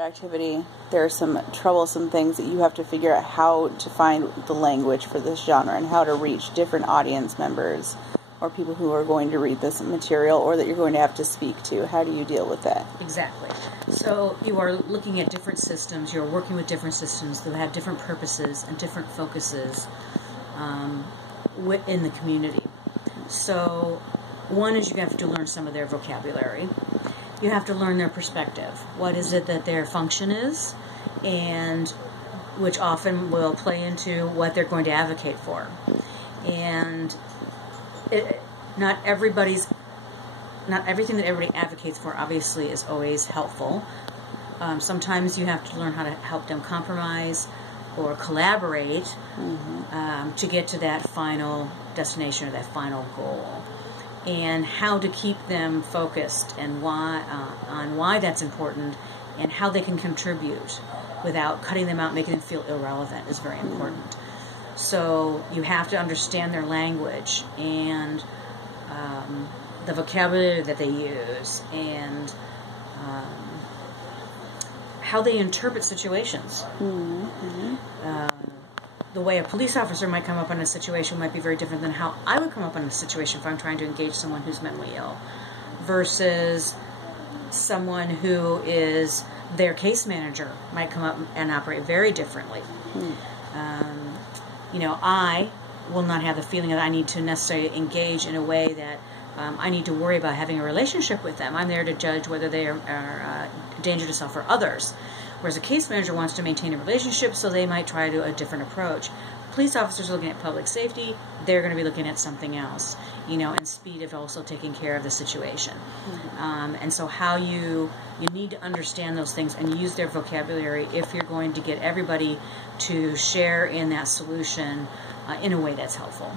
activity, there are some troublesome things that you have to figure out how to find the language for this genre and how to reach different audience members or people who are going to read this material or that you're going to have to speak to. How do you deal with that? Exactly. So you are looking at different systems, you're working with different systems that have different purposes and different focuses in the community. So one is you have to learn some of their vocabulary. You have to learn their perspective. What is it that their function is, and which often will play into what they're going to advocate for. And not everything that everybody advocates for obviously is always helpful. Sometimes you have to learn how to help them compromise or collaborate to get to that final destination or that final goal, and how to keep them focused and why on why that's important and how they can contribute without cutting them out, making them feel irrelevant is very important. So you have to understand their language and the vocabulary that they use and how they interpret situations. The way a police officer might come up on a situation might be very different than how I would come up on a situation if I'm trying to engage someone who's mentally ill versus someone who is their case manager might come up and operate very differently. You know, I will not have the feeling that I need to necessarily engage in a way that I need to worry about having a relationship with them. I'm there to judge whether they are a danger to self or others. Whereas a case manager wants to maintain a relationship, so they might try a different approach. Police officers are looking at public safety, they're going to be looking at something else, you know, and speed of also taking care of the situation. And so how you need to understand those things and use their vocabulary if you're going to get everybody to share in that solution in a way that's helpful.